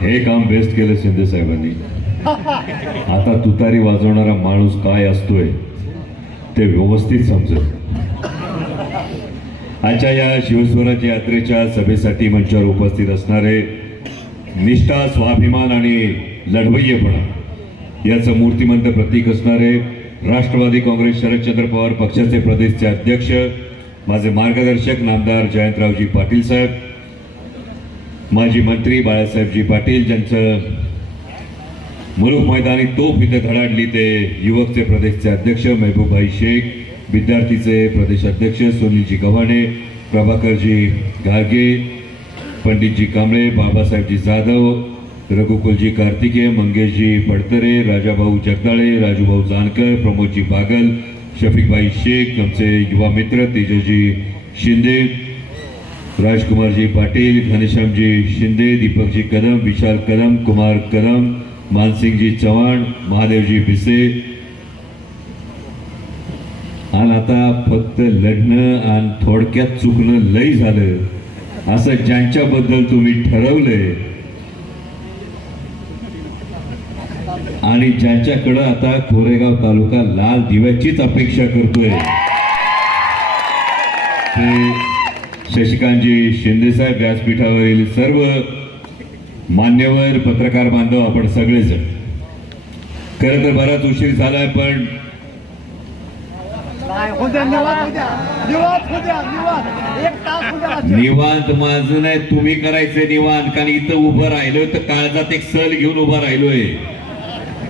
हे काम बेस्ट केलं शिंदे साहेबांनी. आता तुतारी वाजवणारा माणूस काय असतोय ते व्यवस्थित समजत. आजच्या या शिवस्वराज्य यात्रेच्या सभेसाठी मंचावर उपस्थित असणारे निष्ठा स्वाभिमान आणि लढवय्येपणा याचं मूर्तिमंत प्रतीक असणारे राष्ट्रवादी काँग्रेस शरदचंद्र पवार पक्षाचे प्रदेशचे अध्यक्ष माझे मार्गदर्शक नामदार जयंतरावजी पाटील साहेब माजी मंत्री बाळासाहेबजी पाटील ज्यांचं मुलुक मैदानी तोफ इथं धडाडली ते युवकचे प्रदेशचे अध्यक्ष महबूबभाई शेख विद्यार्थीचे प्रदेश अध्यक्ष सुनीलजी गव्हाणे प्रभाकरजी घारगे पंडितजी कांबळे बाबासाहेबजी जाधव रघुकुलजी कार्तिके मंगेशजी पडतरे राजाभाऊ जगदाळे राजूभाऊ जानकर प्रमोदजी बागल शफीकभाई शेख आमचे युवा मित्र तेजजी शिंदे राजकुमारजी पाटील घनश्यामजी शिंदे दीपकजी कदम विशाल कदम कुमार कदम मानसिंगजी चव्हाण महादेवजी भिसे. आणि आता फक्त लढणं आणि थोडक्यात चुकणं लय झालं. असं ज्यांच्याबद्दल तुम्ही ठरवलंय. आणि ज्यांच्याकडं आता कोरेगाव तालुका लाल दिव्याचीच अपेक्षा करतोय. शशिकांतजी शिंदेसाहेब व्यासपीठावरील सर्व मान्यवर पत्रकार बांधव आपण सगळेजण. खरं तर बराच उशीर झालाय पण निवांत माझं नाही तुम्ही करायचं निवांत कारण इथं उभं राहिलोय तर काळजात एक सल घेऊन उभा राहिलोय.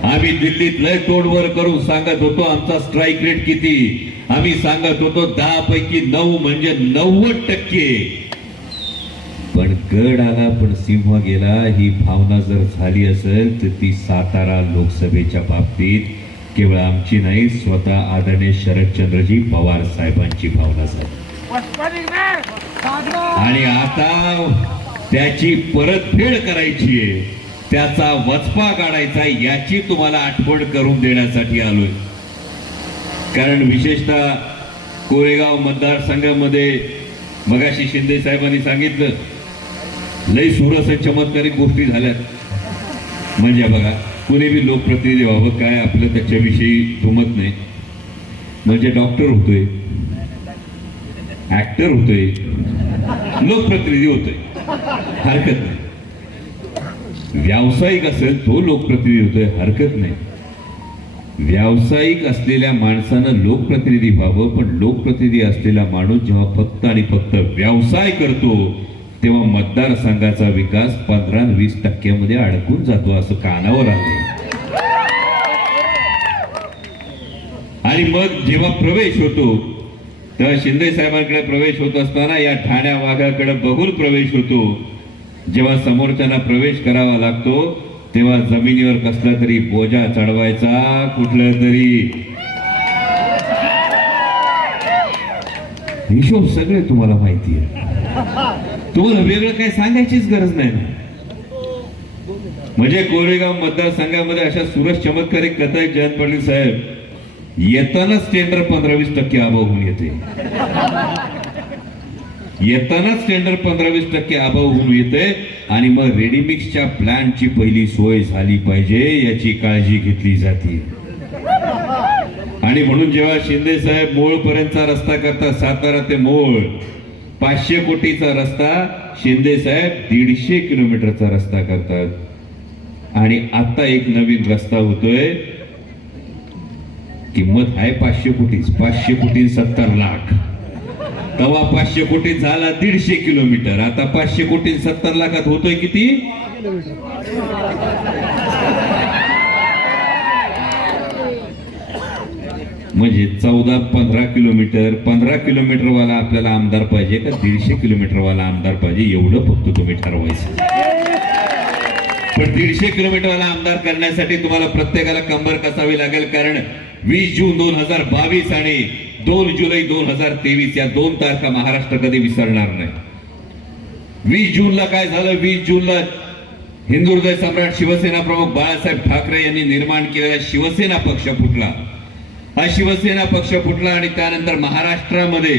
आम्ही दिल्लीत लय तोडवर करून सांगत होतो आमचा स्ट्राईक रेट किती? आम्ही सांगत होतो दहा पैकी नऊ म्हणजे नव्वद टक्के पण गड आला पण सिंह गेला ही भावना जर झाली असेल तर ती सातारा लोकसभेच्या बाबतीत केवळ आमची नाही स्वतः आदरणीय शरदचंद्रजी पवार साहेबांची भावना झाली. आणि आता त्याची परतफेड करायची आहे. त्याचा वचपा काढायचा याची तुम्हाला आठवण करून देण्यासाठी आलोय. कारण विशेषतः कोरेगाव मतदारसंघामध्ये मगाशी शिंदे साहेबांनी सांगितलं लय सुरस चमत्कारिक गोष्टी झाल्यात. म्हणजे बघा कुणी बी लोकप्रतिनिधी व्हावं काय आपलं त्याच्याविषयी दुमत नाही. म्हणजे डॉक्टर होतोय ऍक्टर होतोय लोकप्रतिनिधी होतोय. हरकत नाही. व्यावसायिक असेल तो लोकप्रतिनिधी होतोय हरकत नाही. व्यावसायिक असलेल्या माणसानं लोकप्रतिनिधी व्हावं पण लोकप्रतिनिधी असलेला माणूस जेव्हा फक्त आणि फक्त व्यवसाय करतो तेव्हा मतदारसंघाचा विकास पंधरा वीस टक्क्यामध्ये अडकून जातो असं कानावर आलं आणि मग जेव्हा प्रवेश होतो तेव्हा शिंदे साहेबांकडे प्रवेश होत असताना या ठाण्या वाघाकडे बघून प्रवेश होतो. जेव्हा समोरच्यांना प्रवेश करावा लागतो तेव्हा जमिनीवर कसला तरी बोजा चढवायचा कुठल्या तरी. हिशोब सगळे तुम्हाला माहिती आहे. तुम्हाला वेगळं काही सांगायचीच गरज नाही ना. म्हणजे कोरेगाव मतदारसंघामध्ये अशा सुरज चमत्कारिक कथा आहेत जयंत पाटील साहेब. येतानाच टेंडर पंधरा वीस टक्के अभाव होऊन येते. येतानाच टेंडर पंधरा वीस टक्के अभाव होऊन येते आणि मग रेडीमिक्सच्या प्लॅनची पहिली सोय झाली पाहिजे याची काळजी घेतली जाते. आणि म्हणून जेव्हा शिंदे साहेब मोळ पर्यंतचा रस्ता करतात सातारा ते मोळ पाचशे कोटीचा रस्ता शिंदे साहेब दीडशे किलोमीटरचा रस्ता करतात. आणि आता एक नवीन रस्ता होतोय. किंमत आहे पाचशे कोटीच पाचशे कोटी सत्तर लाख. तवा पाचशे कोटी झाला दीडशे किलोमीटर. आता पाचशे कोटी सत्तर लाखात होतोय किती? म्हणजे चौदा पंधरा किलोमीटर. पंधरा किलोमीटर वाला आपल्याला आमदार पाहिजे का दीडशे किलोमीटर वाला आमदार पाहिजे? एवढं फक्त तुम्ही ठरवायचं. पण दीडशे किलोमीटर वाला आमदार करण्यासाठी तुम्हाला प्रत्येकाला कंबर कसावी लागेल कारण वीस जून दोन हजार बावीस आणि दोन जुलै दोन हजार तेवीस या दोन तारखा महाराष्ट्र कधी विसरणार नाही. वीस जूनला काय झालं? वीस जूनला हिंदू सम्राट शिवसेना प्रमुख बाळासाहेब ठाकरे यांनी निर्माण केलेला शिवसेना पक्ष फुटला. हा शिवसेना पक्ष फुटला आणि त्यानंतर महाराष्ट्रामध्ये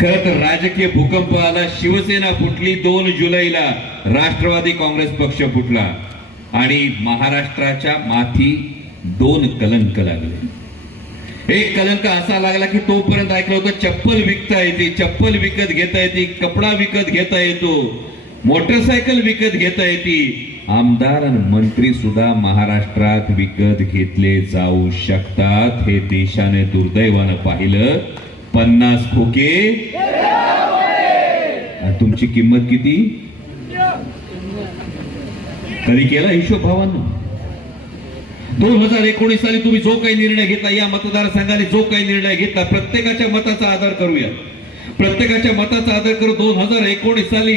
खर तर राजकीय भूकंप आला शिवसेना फुटली दोन जुलैला राष्ट्रवादी काँग्रेस पक्ष फुटला आणि महाराष्ट्राच्या माथी दोन कलंक लागले. एक कलंक असा लागला की तोपर्यंत ऐकलं होतं चप्पल विकता येते चप्पल विकत घेता येते कपडा विकत घेता येतो मोटरसायकल विकत घेता येते. आमदार आणि मंत्री सुद्धा महाराष्ट्रात विकत घेतले जाऊ शकतात हे देशाने दुर्दैवानं पाहिलं. पन्नास खोके. तुमची किंमत किती? कधी केला हिशोब भावांना. दोन हजार एकोणीस साली तुम्ही जो काही निर्णय घेतला या मतदारसंघाने जो काही निर्णय घेतला प्रत्येकाच्या मताचा आदर करूया. प्रत्येकाच्या मताचा आदर करू दोन हजार एकोणीस साली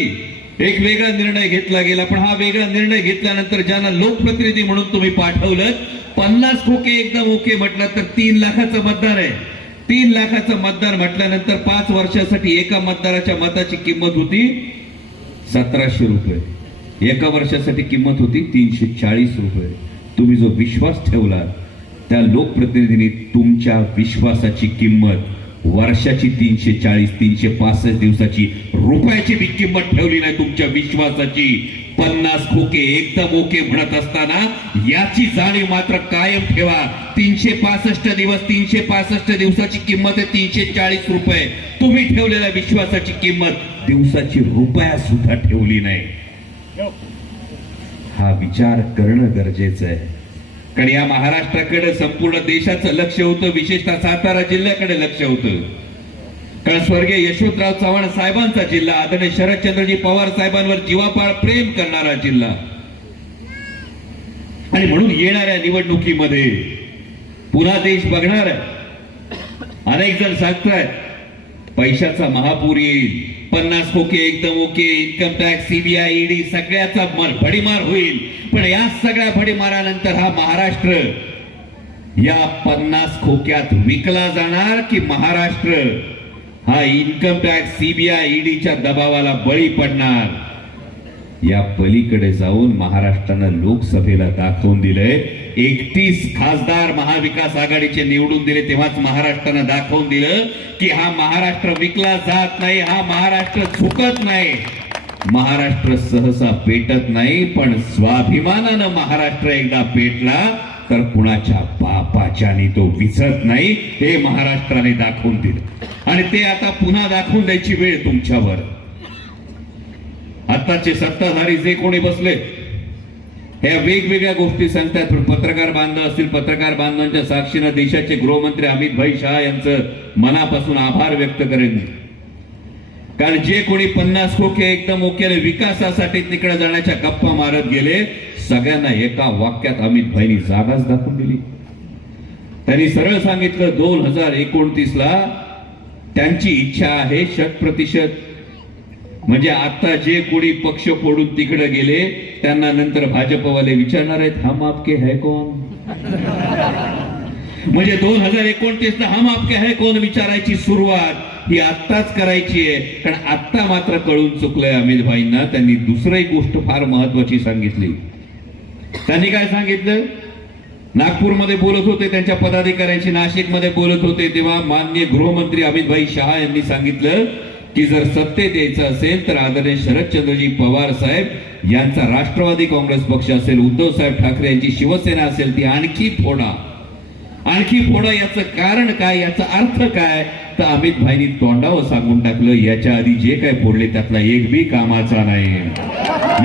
एक वेगळा निर्णय घेतला गेला. पण हा वेगळा निर्णय घेतल्यानंतर ज्यांना लोकप्रतिनिधी म्हणून तुम्ही पाठवलं पन्नास खोके एकदम ओके म्हटलं तर तीन लाखाचं मतदार आहे. तीन लाखाचं मतदार म्हटल्यानंतर पाच वर्षासाठी एका मतदाराच्या मताची किंमत होती सतराशे रुपये. एका वर्षासाठी किंमत होती तीनशे चाळीस रुपये. तुम्ही जो विश्वास ठेवला त्या लोकप्रतिनिधींनी तुमच्या विश्वासाची किंमत वर्षाची तीनशे चाळीस तीनशे पासष्ट दिवसाची रुपयाची बी किंमत ठेवली नाही तुमच्या विश्वासाची. पन्नास खोके एकदम ओके म्हणत असताना याची जाणीव मात्र कायम ठेवा. तीनशे पासष्ट दिवस तीनशे पासष्ट दिवसाची किंमत आहे तीनशे चाळीस रुपये. तुम्ही ठेवलेल्या विश्वासाची किंमत दिवसाची रुपया सुद्धा ठेवली नाही. हा विचार करणं गरजेचं आहे. कारण या महाराष्ट्राकडे संपूर्ण देशाचं लक्ष होतं विशेषतः सातारा जिल्ह्याकडे लक्ष होतं. कारण स्वर्गीय यशवंतराव चव्हाण साहेबांचा जिल्हा आदरणीय शरदचंद्रजी पवार साहेबांवर जीवापाळ प्रेम करणारा जिल्हा. आणि म्हणून येणाऱ्या निवडणुकीमध्ये पुन्हा देश बघणार आहे. अनेक जण सांगतायत पैशाचा महापूर येईल. पन्नास खोके एकदम okay. Income tax CBI ED सगळ्याचा मर- भडीमार होईल. पण या सगळ्या भडीमारानंतर हा महाराष्ट्र या पन्नास खोक्यात विकला जाणार की महाराष्ट्र? हा इन्कम टॅक्स सीबीआय ईडीच्या दबावाला बळी पडणार. या पलीकडे जाऊन महाराष्ट्रानं लोकसभेला दाखवून दिलंय. एकतीस खासदार महाविकास आघाडीचे निवडून दिले तेव्हाच महाराष्ट्रानं दाखवून दिलं की हा महाराष्ट्र विकला जात नाही हा महाराष्ट्र झुकत नाही. महाराष्ट्र सहसा पेटत नाही पण स्वाभिमानानं महाराष्ट्र एकदा पेटला तर कुणाच्या बापाच्यानी तो विसरत नाही हे महाराष्ट्राने दाखवून दिलं. आणि ते आता पुन्हा दाखवून द्यायची वेळ तुमच्यावर. आताचे सत्ताधारी जे कोणी बसले ह्या वेगवेगळ्या गोष्टी सांगतात. पण पत्रकार बांधव असतील पत्रकार बांधवांच्या साक्षीनं देशाचे गृहमंत्री अमित भाई शहा यांचं मनापासून आभार व्यक्त करेन कारण जे कोणी पन्नास खोके एकदम ओकेले विकासासाठी तिकडे जाण्याच्या गप्पा मारत गेले सगळ्यांना एका वाक्यात अमित भाईनी जागाच दाखवून दिली. त्यांनी सरळ सांगितलं दोन हजार एकोणतीस ला त्यांची इच्छा आहे शत प्रतिशत म्हणजे आता जे कोणी पक्ष फोडून तिकडे गेले त्यांना नंतर भाजपवाले विचारणार आहेत हम आपके है कोण? म्हणजे दोन हजार एकोणतीस ला हम आपके है कोण विचारायची सुरुवात ही आत्ताच करायची आहे. कारण आत्ता मात्र कळून चुकलंय अमित भाईंना त्यांनी दुसरी गोष्ट फार महत्वाची सांगितली. त्यांनी काय सांगितलं? नागपूरमध्ये बोलत होते त्यांच्या पदाधिकाऱ्यांशी नाशिकमध्ये बोलत होते तेव्हा माननीय गृहमंत्री अमित भाई शहा यांनी सांगितलं की जर सत्तेत यायचं असेल तर आदरणीय शरदचंद्रजी पवार साहेब यांचा राष्ट्रवादी काँग्रेस पक्ष असेल उद्धव साहेब ठाकरे यांची शिवसेना असेल ती आणखी फोडा. आणखी फोडा याचं कारण काय याचा अर्थ काय? तर अमित भाईनी तोंडावर सांगून टाकलं याच्या आधी जे काय फोडले त्यातला एक बी कामाचा नाही.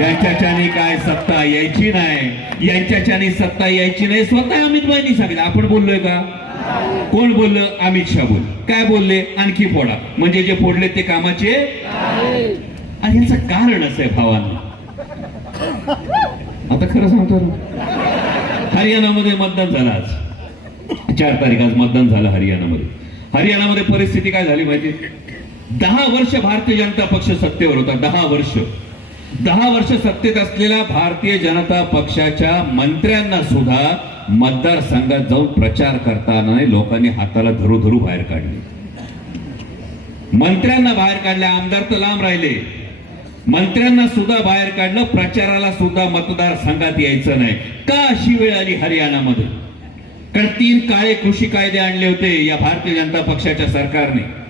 यांच्याच्याने काय सत्ता यायची नाही? यांच्याच्याने सत्ता यायची नाही स्वतः अमित भाईनी सांगितलं. आपण बोललोय का? कोण बोललं? अमित शहा बोल काय बोलले? आणखी फोडा. म्हणजे जे फोडले ते कामाचे? आणि याचं कारण असं आहे भावांना. आता खरं सांगतो हरियाणामध्ये मतदान झालं आज. चार तारीख आज मतदान झालं हरियाणामध्ये. हरियाणामध्ये परिस्थिती काय झाली माहिती? दहा वर्ष भारतीय जनता पक्ष सत्तेवर होता. दहा वर्ष. दहा वर्ष सत्तेत असलेल्या भारतीय जनता पक्षाच्या मंत्र्यांना सुद्धा मतदारसंघात जाऊन प्रचार करताना लोकांनी हाताला धरू धरू बाहेर काढले. मंत्र्यांना बाहेर काढले आमदार तर लांब राहिले. मंत्र्यांना सुद्धा बाहेर काढलं प्रचाराला सुद्धा मतदारसंघात यायचं नाही. का अशी वेळ आली हरियाणामध्ये? कारण तीन काळे कृषी कायदे आणले होते या भारतीय जनता पक्षाच्या सरकारने.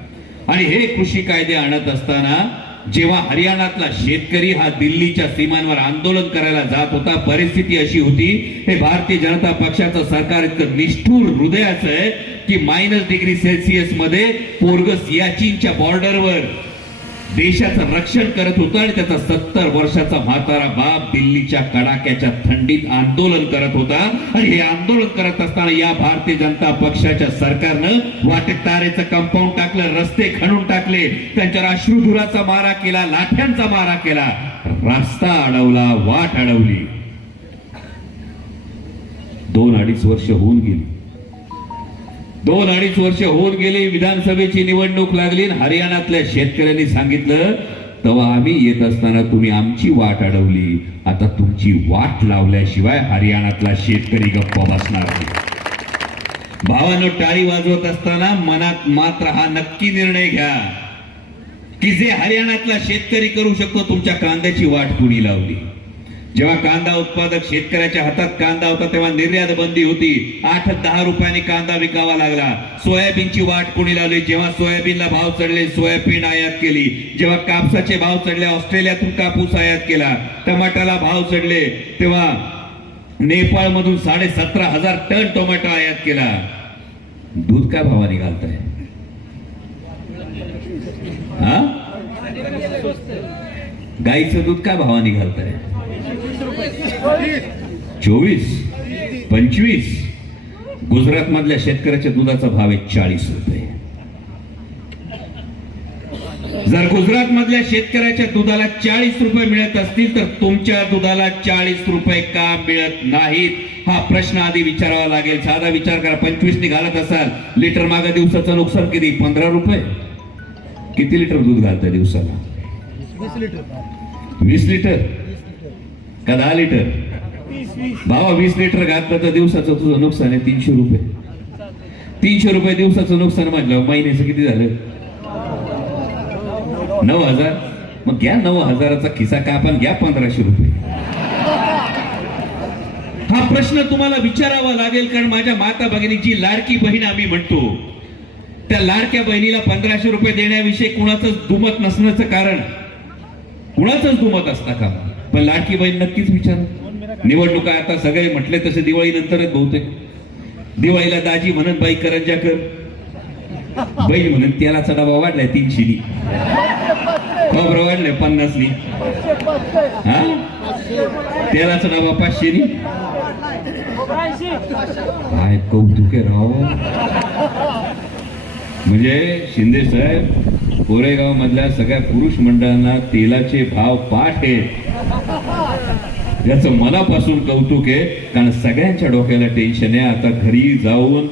आणि हे कृषी कायदे आणत असताना जेव्हा हरियाणातला शेतकरी हा दिल्लीच्या सीमांवर आंदोलन करायला जात होता परिस्थिती अशी होती हे भारतीय जनता पक्षाचं सरकार इतकं निष्ठूर हृदयाचं आहे की मायनस डिग्री सेल्सिअसमध्ये पोरगस याचीनच्या बॉर्डरवर देशाचं रक्षण करत होतं आणि त्याचा सत्तर वर्षाचा म्हातारा बाप दिल्लीच्या कडाक्याच्या थंडीत आंदोलन करत होता. आणि हे आंदोलन करत असताना या भारतीय जनता पक्षाच्या सरकारनं वाटेत तारेचं कंपाऊंड टाकलं रस्ते खणून टाकले त्यांच्यावर अश्रुधुराचा मारा केला लाठ्यांचा मारा केला. रास्ता अडवला वाट अडवली. दोन अडीच वर्ष होऊन गेली. दोन अडीच वर्ष होऊन गेली विधानसभेची निवडणूक लागली हरियाणातल्या शेतकऱ्यांनी सांगितलं तेव्हा आम्ही येत असताना तुम्ही आमची वाट अडवली. आता तुमची वाट लावल्याशिवाय हरियाणातला शेतकरी गप्पा बसणार नाही. भावानं टाळी वाजवत असताना मनात मात्र हा नक्की निर्णय घ्या की जे हरियाणातला शेतकरी करू शकतो तुमच्या कांद्याची वाट कुणी लावली? जेव्हा कांदा उत्पादक शेतकऱ्याच्या हातात कांदा होता तेव्हा निर्यात बंदी होती. आठ दहा रुपयांनी कांदा विकावा लागला. सोयाबीनची वाट कोणी लावली? जेव्हा सोयाबीनला भाव चढले सोयाबीन आयात केली. जेव्हा कापसाचे भाव चढले ऑस्ट्रेलियातून कापूस आयात केला. टमाटाला भाव चढले तेव्हा नेपाळ मधून साडे सतरा हजार टन टोमॅटो आयात केला. दूध काय भावाने घालताय? हा? गाईचं दूध काय भावाने घालताय? चोवीस पंचवीस. गुजरात मधल्या शेतकऱ्याच्या दुधाचा भाव आहे चाळीस रुपये. जर गुजरात मधल्या शेतकऱ्याच्या दुधाला चाळीस रुपये मिळत असतील तर तुमच्या दुधाला चाळीस रुपये का मिळत नाहीत? हा प्रश्न आधी विचारावा लागेल. साधा विचार करा. पंचवीस नि घालत असाल लिटर मागे दिवसाचं नुकसान किती? पंधरा रुपये. किती लिटर दूध घालतंय दिवसाला? वीस लिटर वीस लिटर. का दहा लिटर? भावा वीस लिटर घातलं तर दिवसाचं तुझं नुकसान आहे तीनशे रुपये. तीनशे रुपये दिवसाचं नुकसान म्हटलं महिन्याचं किती झालं? नऊ हजार. मग घ्या नऊ हजाराचा खिसा कापण घ्या पंधराशे रुपये. हा प्रश्न तुम्हाला विचारावा लागेल कारण माझ्या माता भगिनीची लाडकी बहीण आम्ही म्हणतो. त्या लाडक्या बहिणीला पंधराशे रुपये देण्याविषयी कुणाचंच दुमत नसण्याचं कारण. कुणाचंच दुमत असता का? पण लाडकी बहीण नक्कीच विचार. निवडणुका आता सगळे म्हटले तसे दिवाळी नंतरच बहुतेक. दिवाळीला दाजी म्हणत बाई करंजा कर. बहीण म्हणून तेलाचा डबा वाढलाय तीनशेनी खोबरं वाढलंय पन्नासनी हा? तेलाचा डबा पाचशेनी काय कौतुक राव? म्हणजे शिंदे साहेब कोरेगाव मधल्या सगळ्या पुरुष मंडळांना तेलाचे भाव पाठ आहेत याचं मनापासून कौतुक आहे कारण सगळ्यांच्या डोक्याला टेन्शन आहे. आता घरी जाऊन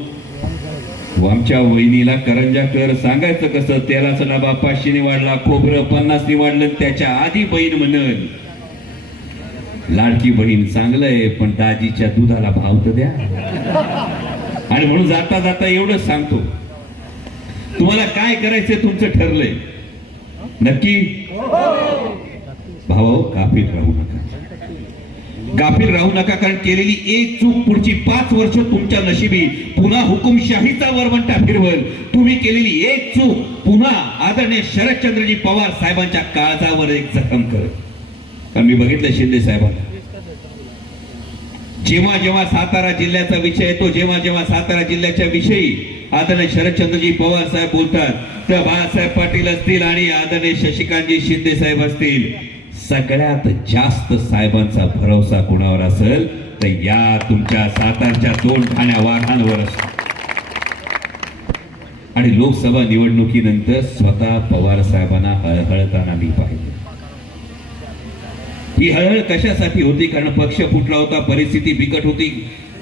आमच्या वहिनीला करंजा कर. सांगायचं कसं तेलाचा डबा पाचशेने वाढला खोबरं पन्नासने वाढलं त्याच्या आधी बहीण म्हणल. लाडकी बहीण चांगलंय पण दाजीच्या दुधाला भाव तर द्या. आणि म्हणून जाता जाता एवढंच सांगतो. तुम्हाला काय करायचंय तुमचं ठरलंय? नक्की? भाऊ गाफील राहू नका. गाफील राहू नका कारण केलेली एक चूक पुढची पाच वर्ष तुमच्या नशिबी. पुन्हा हुकुमशाहीचा वरवंटा फिरवल तुम्ही केलेली एक चूक पुन्हा आदरणीय शरदचंद्रजी पवार साहेबांच्या काळजावर एक जखम करत कारण मी बघितलं शिंदे साहेबांना. जेव्हा जेव्हा सातारा जिल्ह्याचा विषय येतो जेव्हा जेव्हा सातारा जिल्ह्याच्या विषयी आदरणीय शरदचंद्रजी पवार साहेब बोलतात तर बाळासाहेब पाटील असतील आणि आदरणीय शशिकांतजी शिंदे साहेब असतील. सगळ्यात जास्त साहेबांचा भरोसा कुणावर असेल तर या तुमच्या सातारच्या दोन ठाण्या वाघांवर असतो आणि लोकसभा निवडणुकीनंतर स्वतः पवार साहेबांना हळहळताना मी पाहिलं. ही हळहळ कशासाठी होती? कारण पक्ष फुटला होता परिस्थिती बिकट होती.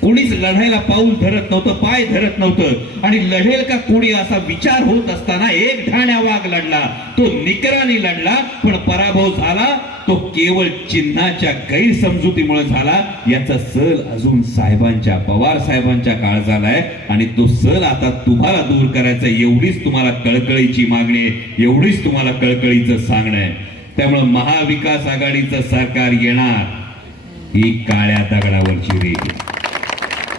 कोणीच लढायला पाऊल धरत नव्हतं पाय धरत नव्हतं. आणि लढेल का कोणी असा विचार होत असताना एक ठाण्या वाघ लढला. तो निकराने लढला पण पराभव झाला. तो केवळ चिन्हाच्या गैरसमजुतीमुळे झाला. याचा सल अजून साहेबांच्या पवार साहेबांच्या काळ झालाय. आणि तो सल आता तुम्हाला दूर करायचा एवढीच तुम्हाला कळकळीची मागणी आहे. एवढीच तुम्हाला कळकळीचं सांगणं आहे. त्यामुळे महाविकास आघाडीचं सरकार येणार. ही काळ्या दगडावरची रेग.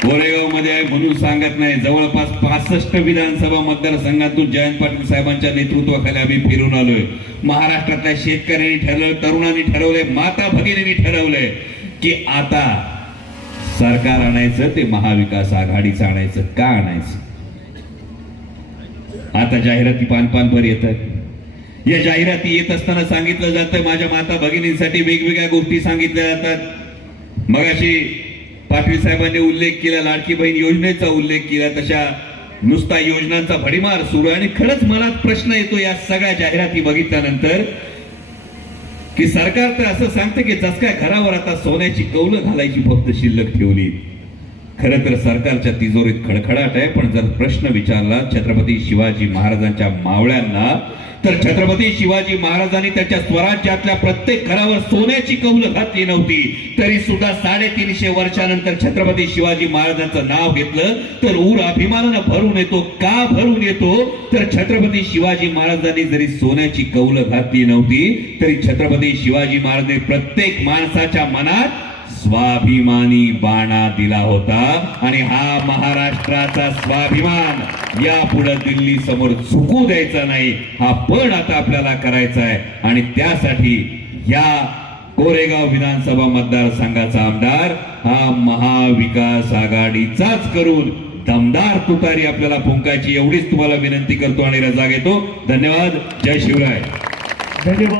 गोरेगावमध्ये आहे म्हणून सांगत नाही. जवळपास पासष्ट विधानसभा मतदारसंघातून जयंत पाटील साहेबांच्या नेतृत्वाखाली आम्ही फिरून आलोय. महाराष्ट्रातल्या शेतकऱ्यांनी ठरवलं तरुणांनी ठरवलंय माता भगिनींनी ठरवलंय की आता सरकार आणायचं ते महाविकास आघाडीचं आणायचं का आणायचं? आता जाहिराती पानपानभर भर येतात. या जाहिराती येत असताना सांगितलं जातं माझ्या माता भगिनींसाठी वेगवेगळ्या गोष्टी सांगितल्या जातात. मगाशी पाटील साहेबांनी उल्लेख केला लाडकी बहीण योजनेचा उल्लेख केला तशा नुसता योजनांचा भडीमार सुरू आणि खरंच मनात प्रश्न येतो या सगळ्या जाहिराती बघितल्यानंतर की सरकार तर असं सांगतं की जस काय घरावर आता सोन्याची कौलं घालायची फक्त शिल्लक ठेवली. खर तर सरकारच्या तिजोरीत खडखडाट आहे पण जर प्रश्न विचारला छत्रपती शिवाजी महाराजांच्या मावळ्यांना तर छत्रपती शिवाजी महाराजांनी त्याच्या स्वराज्यातल्या प्रत्येक घरावर सोन्याची कौल घातली नव्हती. तरी सुद्धा साडेतीनशे वर्षानंतर छत्रपती शिवाजी महाराजांचं नाव घेतलं. तर ऊर अभिमानानं भरून येतो का भरून येतो? तर छत्रपती शिवाजी महाराजांनी जरी सोन्याची कौल घातली नव्हती तरी छत्रपती शिवाजी महाराजांनी प्रत्येक माणसाच्या मनात स्वाभिमानी बाणा दिला होता. आणि हा महाराष्ट्राचा स्वाभिमान यापुढे दिल्ली समोर झुकू द्यायचा नाही. हा पण आता आपल्याला करायचा आहे. आणि त्यासाठी या कोरेगाव विधानसभा मतदारसंघाचा आमदार हा महाविकास आघाडीचाच करून दमदार तुतारी आपल्याला फुंकायची एवढीच तुम्हाला विनंती करतो आणि रजा घेतो. धन्यवाद. जय शिवराय. धन्यवाद.